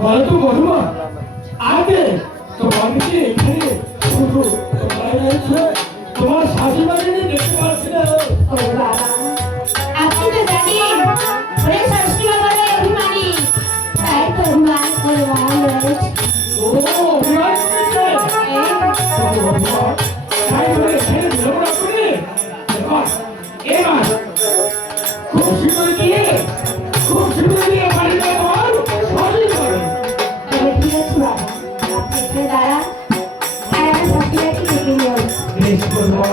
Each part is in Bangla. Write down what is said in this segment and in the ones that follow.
বলতো বলুন আগে তোমাকে এখানে শুধু তোমার শাশুড়ি দেখতে পাচ্ছি না। আপনি তো জানেন ওরে শাশুড়ি বাবারে অভিমানী, তাই তো অভিমান করে রয়েছে। ও অভিমান করছে, তাই বলে এখানে ঝগড়া করে এবার খুব শীঘ্র দিয়ে বাড়িটা আমার সবই করে। ঠিক আছে বাবা, আপনি এখানে দাঁড়ান, আর আমি শাশুড়িকে ডেকে নিয়ে আসছি। বেশ করবো।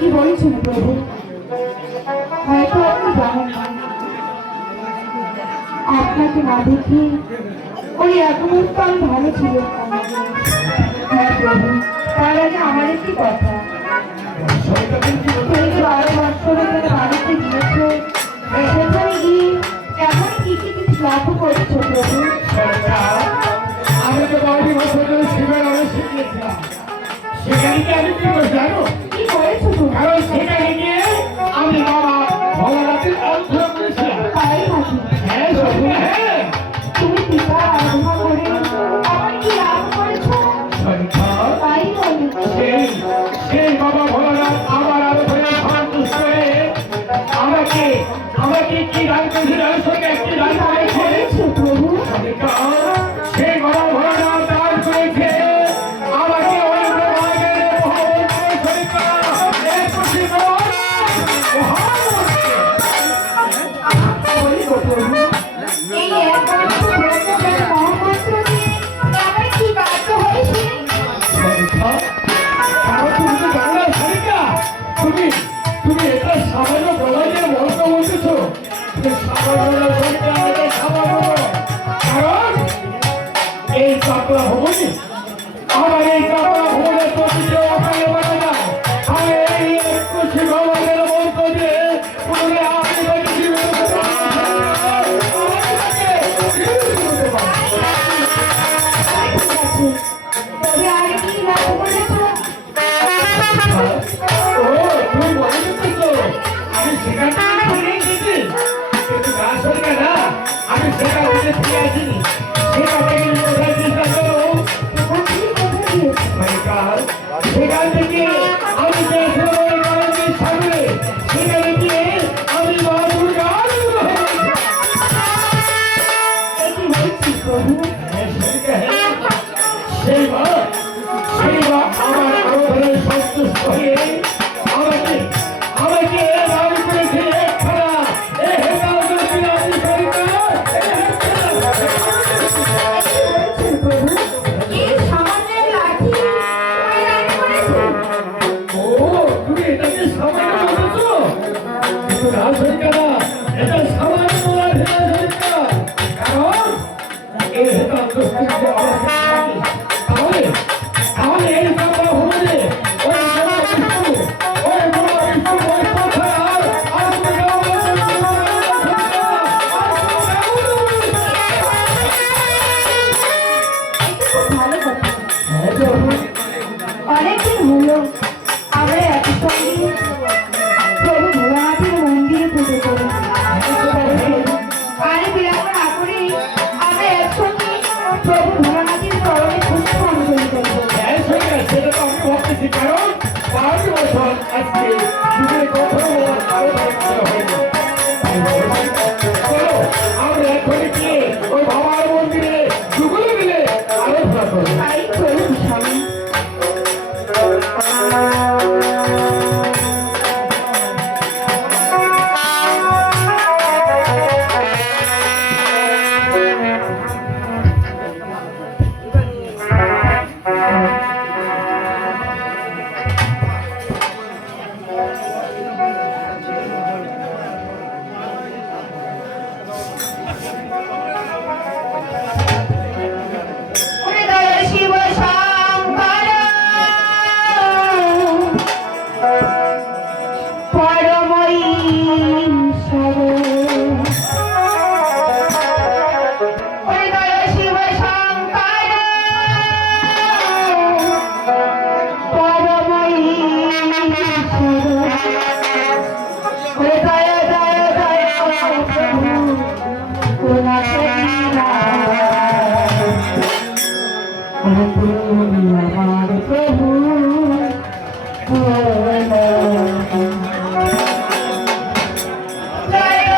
কি বলছেন প্রভু? হয়তো আপনি জানেন না, আপনাকে না দেখি ওই এক মুহূর্ত আমি ভালো ছিল। হ্যাঁ প্রভু, তার আগে আমার একটি কথা, এই যে 12 বছর ধরে বাড়িতে গিয়েছো, সেখানে গিয়ে কেমন কি কি কিছু লক্ষ্য করেছো প্রভু? আমি তো 12 বছর ধরে শিবের অবশ্যই গিয়েছিলাম। সেখানে কি আমি কি করে জানো? কি করেছো তুমি? কারণ সেখানে গিয়ে আমি বাবা ভোলানাথের আরাধনা করেছিলাম। তাই নাকি? হ্যাঁ সবুজ, হ্যাঁ। তুমি পিতা আরাধনা করে আমার কি লাভ করেছো? তাই বলি। সেই বাবা ভোলানাথ আমার আরাধনায় সন্তুষ্ট হয়ে আমাকে কি দান করেছে জানো? সঙ্গে একটি দান করেছে প্রভু। সেই বাবা ভোলানাথ দান করেছে আমাকে ওই ব্রহ্মাণ্ডের এই একবার মহামন্ত্র দিয়ে আমার কি বাধ্য হয়েছে? তুমি এটা সামান্য বলাইয়ে মন্ত্র বলতেছ? কারণ এই চাকরা ভবনে আমার এই চাকরা ভবনের প্রতি ওখানে বলে না আমি এই 21 ভবনের মন্ত্র দিয়ে পুনরায় আপনি তবে আর কি লাভ করেছো? আমি সেখান থেকে ফিরে এসেছি, কিন্তু আসলে না আমি সেখান থেকে ফিরে আসিনি। সেখান থেকে কোথায় চেষ্টা করো? সেখান থেকে আমি চেয়েছিলাম ওই কারণের সামনে, সেখানে গিয়ে আমি মা দুর্গার সেই মা আমার আরাধনায় সন্তুষ্ট হয়ে আমাকে দান করেছে একখানা তুমি এটাকে সামান্য বলেছো? কিন্তু না সরকারা, এটা সামান্য বলার কারণ এই তাহলে এই চাপা ভবনে ওই অনেকদিন হলো আমরা একসঙ্গে প্রভু ভোলানাথের মন্দিরে পুজো করি। আর বিরাম না করে আমরা একসঙ্গে প্রভু ভোলানাথের পরমই ঈশ্বর হৃদয় শিব শঙ্কর পরমই ঈশ্বর জয় জয় জয় প্রভু কোনাতে তুমি আমার প্রভু জয়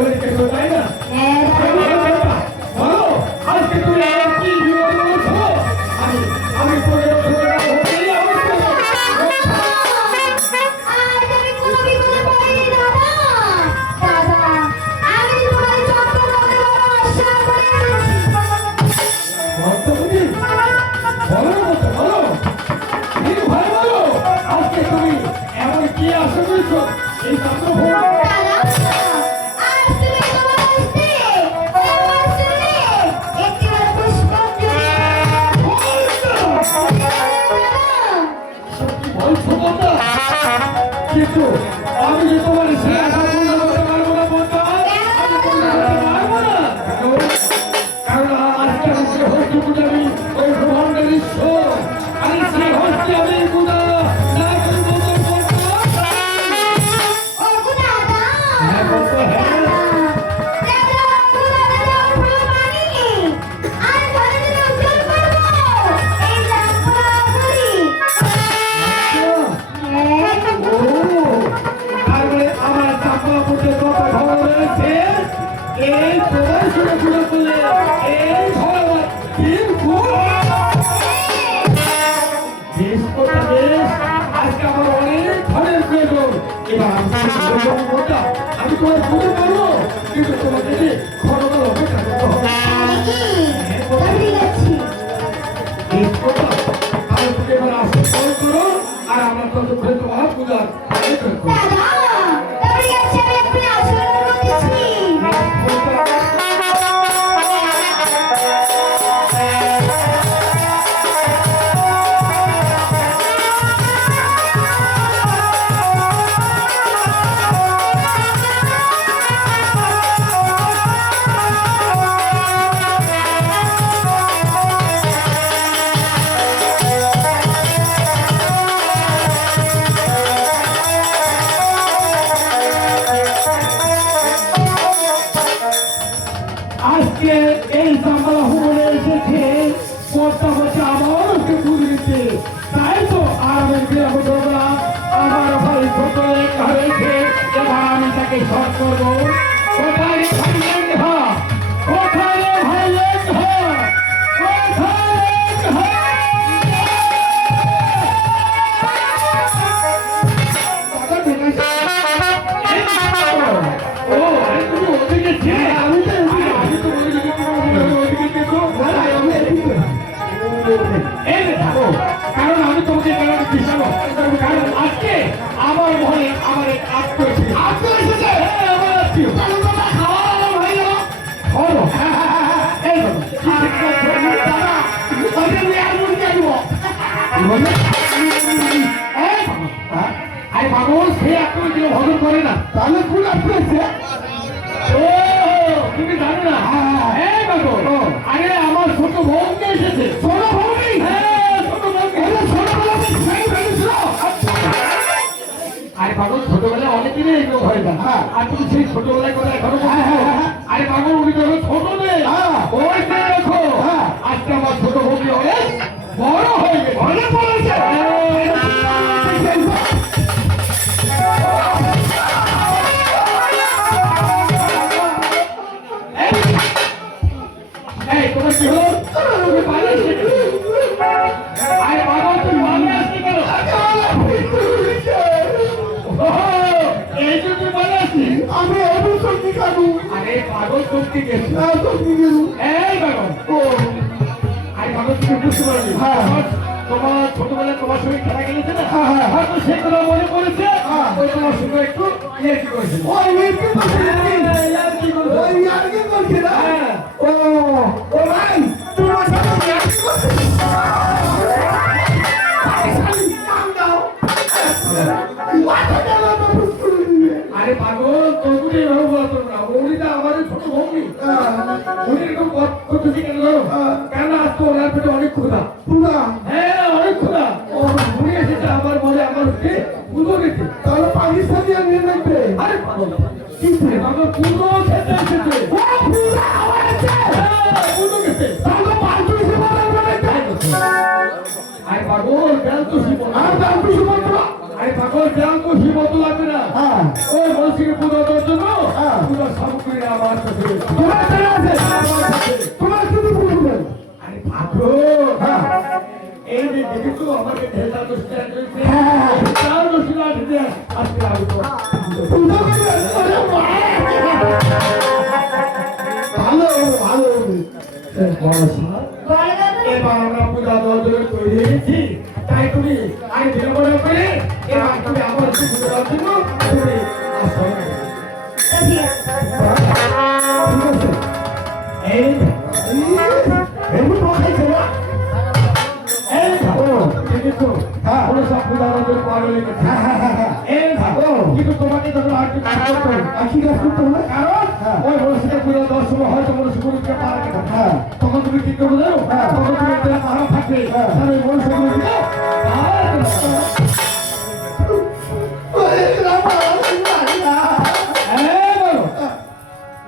বলে কেউ তাই না? হ্যাঁ দাদা। বলো, আজকে তুমি আমার কি বিপদ বলছো? আমি তোকে রক্ষা হতেই আমার আজ আমি কোনো বিপদে পড়িনি দাদা। দাদা, আমি তোমার যত্ন করতে বড় আশা করে আছি। ভক্তপতি, বলো না তো, বলো। কিন্তু ভাই বলো, আজকে তুমি এমন কি আশা করেছো? এই চন্দ্রভূমি দাদা, আজ তুমি তোমার হস্তে আমার চুলে একটিবার পুষ্পাঞ্জলি সত্যি বলছো বন্ধা? কিন্তু আমি যে তোমার সে আশা পূর্ণ করতে পারবো না বন্ধা। আমি পূর্ণ করতে পারবো না। কারণ আজকে আমি যে হস্তি পূজারি, ওই ব্রহ্মাণ্ডের ঈশ্বর। আমি সেই হস্তি আমি পূজা না করি বন্ধা বন্ধা। ওগো দাদা। হ্যাঁ বন্ধা, হ্যাঁ। দাদা, পুরা দাদা প্রমাণী। আর ঘরে যদি উজ্জ্বল করবো এই রামপুরা করি। তারপরে আমার চাপা পুজো কত ভালো রয়েছে। এই তোমার শুনে পুজো করলে এই ভগবান তিন গুণ বেশ করতে বেশ। আজকে আমার অনেক ধনের প্রয়োজন। এবার আমি তোমার পুজো করবো, কিন্তু তোমাকে যে ক্ষমতার অপেক্ষা করতে হবে। ঠিক আছে। বেশ কথা, আমি তোকে এবার আসতে ফোন করো, আর আমরা ততক্ষণে তোমার পূজার আয়োজন করবো। দাদা, ঠিক আছে, আমি এক্ষুনি আসন করতেছি। আজকে এই জামালা ভবনে এসেছে পদ্মা হচ্ছে আমারকে পুজো দিতে। তাই তো আর আমি বিরাম করবো না। আমার ভাই ছোট লেখা হয়েছে, এবার আমি তাকে শর্ট করবো। কোথায় রে ভাই লেখা? কোথায় রে ভাই লেখা? কোথায় লেখা? দাদা ঠিক আছে। ও, আরে তুমি ওদিকে ছিলে? আমি তো ওদিকে এই যে থাকো। কারণ আমি তোমাকে কেন বিশাল কারণ আজকে আমার মনে আমার এক আত্মীয় ছিল। আত্মীয় এসেছে? হ্যাঁ, আমার আত্মীয়। খাওয়াও ভাই বলো। এই দেখো, দাদা, আমি আর মুরগি আনবো। কি বললে? এই বাবা, আরে বাবু, সে আত্মীয় ছিল, হজম করে না। তাহলে কোন আত্মীয়? ও, তুমি জানো না? হ্যাঁ বাবু, আরে আমার ছোট বউকে এসেছে। ছোট বউকে? হ্যাঁ, ছোট বউকে। আরে বাবু, ছোটবেলায় অনেকেরই এই রোগ হয় না। আর তুমি সেই ছোটবেলায় কথা এখনো আরে বাবু, উনি তো ছোট নেই। ওই যে দেখো, আজকে আমার ছোট বউকে অনেক বড় হয়ে গেছে। অনেক বড় হয়েছে। এই তোমার কি হলো? তুমি পালিয়ে আসলে কেন? আরে বাবা, তুমি পালিয়ে আসলে কেন? ওহো, এই যে তুমি পালিয়ে আসলে? আমি এমন সত্যি কাটু আরে পাগল, তুমি গেছো। সত্যি গেল এই পাগল, ও আরে পাগল, তুমি বুঝতে পারলি? হ্যাঁ। তোমার ছোটবেলায় তোমার সঙ্গে খেলা খেলেছে না? হ্যাঁ। হয়তো সেগুলো মনে পড়েছে। ওই তোমার সঙ্গে একটু ইয়ে কি করেছে। ওই মেয়েকে বলছে নাকি? কি করবে? ওই ইয়ার্কি বলছে না? হ্যাঁ। ও ও ভাই তোমার সাথে ইয়ার্কি করছে? নাম দাও। মাথা গেল তো ফুসফুস দিয়ে। আরে পাগল, তুমি এভাবে বলতো না। উনি তো আমাদের ছোট ভৌমি। উনি এরকম করতেছি কেন জানো? কেন আজ তো ওনার পেটে অনেক ক্ষুধা। পুরা হ্যাঁ, অনেক ক্ষুধা। উনি এসেছে আমার মনে আমার হচ্ছে পুজো দিতে। তাহলে পাকিস্তানি আর নিয়ে দেখবে আরে পাগল, কি পাগল, পুজো খেতে এসেছে। ও পুরা হয়েছে হ্যাঁ, পুজো খেতে। তাহলে পাঁচশো হিসেবে বলবে আরে পাগল, বেল তো শিব না। আর দাম কিছু বলতো না আরে পাগল, বেল তো শিব তো লাগবে না। হ্যাঁ ওই বলছি পুজো দেওয়ার জন্য হ্যাঁ। পুজো সব করে আমার কাছে তোমার ছেলে আছে আমার কাছে। তোমার শুধু বলবেন আরে ভাগ্য হ্যাঁ এই যে দেখেছো আমাকে ঢেলা দোষটা করেছে হ্যাঁ। তার দোষটা দিতে আজকে আমি তো পূজা করবেন ওরে মা। ভালো ভালো বড় সাহেব বড় দাদু এবার আমরা পূজা দেওয়ার জন্য তৈরি হয়েছি তাই তুমি আগে বিলম্ব না করে এবার তুমি আমার একটু পূজা দেওয়ার জন্য তুমি আসো ঠিক আছে ঠিক আছে এই এমনি খাইছে না এই ও দেখেছো হ্যাঁ। বড় সাহেব পূজা দেওয়ার জন্য পাগল লেগেছে হ্যাঁ হ্যাঁ হ্যাঁ হ্যাঁ এই ও। কিন্তু তোমাকে তখন আর একটু কাজ করতে হবে। আর কি কাজ করতে হবে কারণ হ্যাঁ। ওই মনসিকে পূজা দেওয়ার সময় হয়তো মনসি গুরুকে পারে না হ্যাঁ তখন তুমি কি করবে জানো হ্যাঁ। তখন তুমি একটা পাহাড় থাকবে হ্যাঁ। তাহলে ওই মনসি গুরুকে ওরে রামা রামা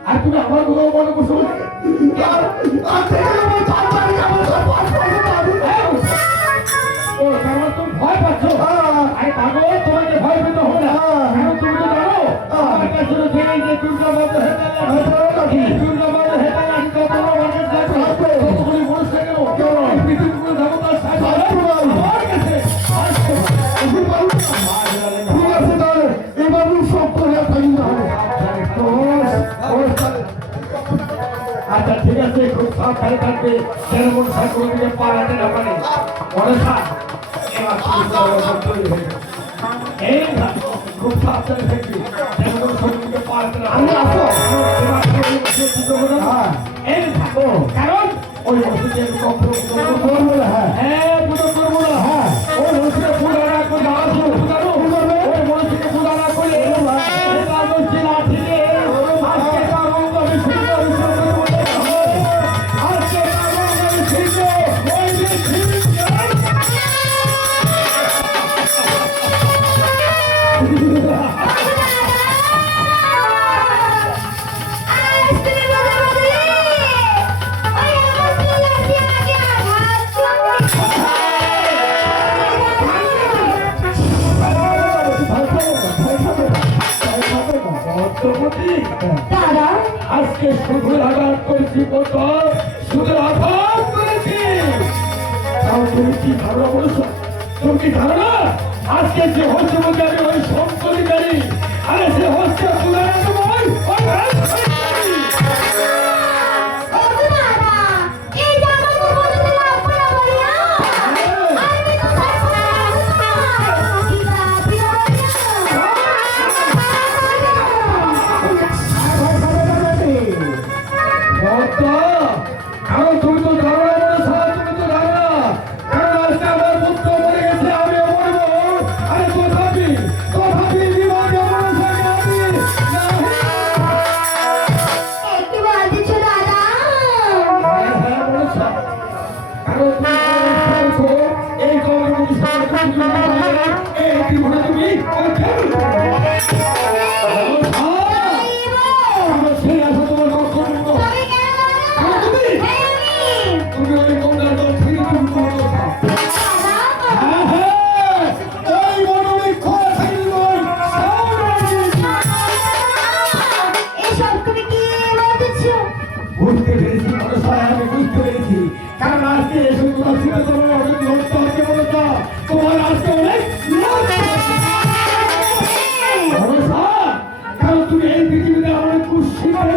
আর তুমি আমার গুলো মনে করছো আর থেকে আমার চার আমার সব পাঁচ পাঁচ পাবি ও কারণ তুমি ভয় পাচ্ছ আরে পাগল তোমাকে ভয় পেতে হবে না কারণ তুমি তো জানো আমার কাছে তো জেনে যে দুর্গা মাতা হেঁটে দুর্গা মাতা হেঁটে আসি কত মানুষ যাচ্ছে কতগুলি মানুষ কেন পৃথিবীর দেবতার সাথে আমার কাছে আসছে ঠিক আছে তাহলে এবার সব করে থাকি না আচ্ছা ঠিক আছে খুব সাবধানে থাকবে যেন মন সাইকেলকে পালাতে না পারে মনে থাক এবার তুমি সব তৈরি হয়ে যাবে। এই না, খুব সাবধানে থাকবে যেন মন সাইকেলকে পালাতে না আমি আসো। এবার তুমি চিন্তা করো না। হ্যাঁ। এই থাকো কারণ ওই ওষুধে আমি কখনো করবো না হ্যাঁ হ্যাঁ পুজো করবো না হ্যাঁ। ওই মনুষ্যকে পূজা না করে আমার শুধু পূজা নো ওই মনুষ্যকে পূজা না করে এবার দোষী লাঠি দিয়ে আজকে তার অঙ্গ বিচ্ছিন্ন বিচ্ছিন্ন করে দিতে হবে। আজকে তার অঙ্গ বিচ্ছিন্ন ওই ভদ্রমতি দাদা আজকে সুদের আঘাত করেছি কত সুদের আঘাত করেছি তাও তুমি কি ধারণা বলেছো তুমি কি ধারণা আজকে যে হচ্ছে বলতে আমি ওই সংকলিকারী আরে সে হচ্ছে সুদের সময় কারণ তুমি তো জানো না বলে সবাই তুমি তো জানো না কারণ আজকে আমার পুত্র মরে গেছে আমিও মরবো আরে তথাপি বিমান যেমন সঙ্গে আমি একটু বলতেছো দাদা হ্যাঁ বলেছ কারণ তুমি এই কমিটি এই জীবনে তুমি সেই আসো তোমার কর্তব্য তুমি ওই কন্যার দল থেকে তুমি করো হ্যাঁ হ্যাঁ ওই মনোবৃক্ষ থেকে নয় এসব তুমি কি বলতেছো বুঝতে পেরেছি মনসায় আমি বুঝতে পেরেছি কারণ আজকে এসব কথা শুনে তোমার অনেক লজ্জা হচ্ছে মনসা তোমার আজকে অনেক মনসা কারণ তুমি এই পৃথিবীতে আমার খুশি পারি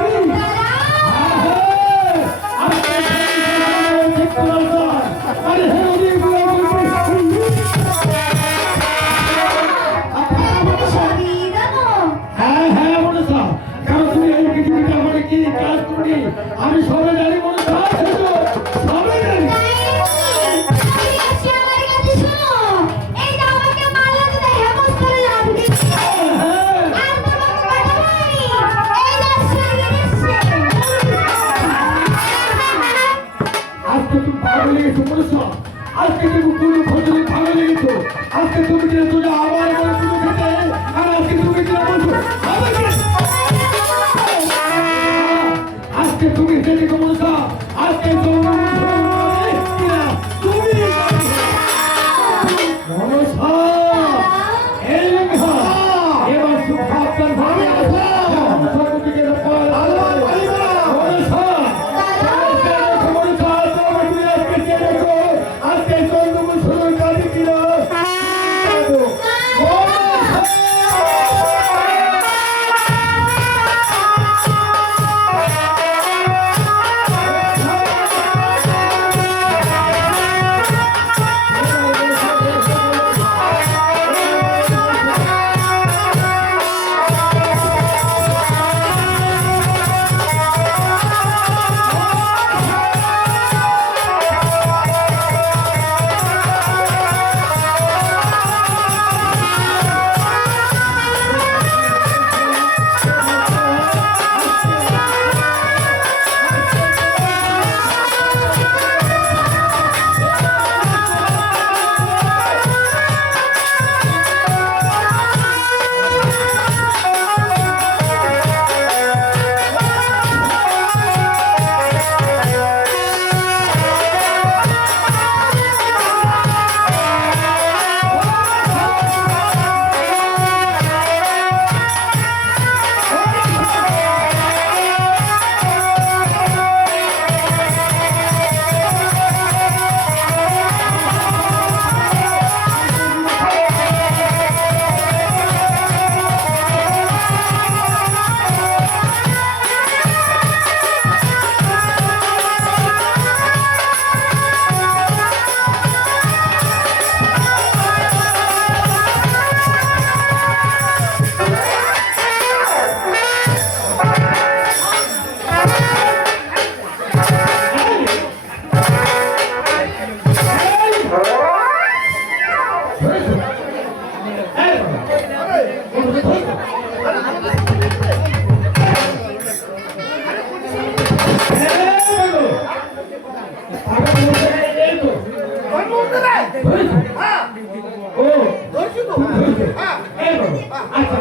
আমি সবাই জানি মনে সবাই জানি আজকে তুমি ভালো লেগেছো বলেছো আজকে তুমি পুরো খোঁজে ভালো লেগেছো আজকে তুমি যে তুই আমার আমার পুরো খেতে আর আজকে তুমি যে বলছো আজকে তুমি যেদিকে বলছো আজকে তুমি এবার সুখ আপনার ভাবে আছে ধরেছো? ও, ধরেছো? এই বাবা, আচ্ছা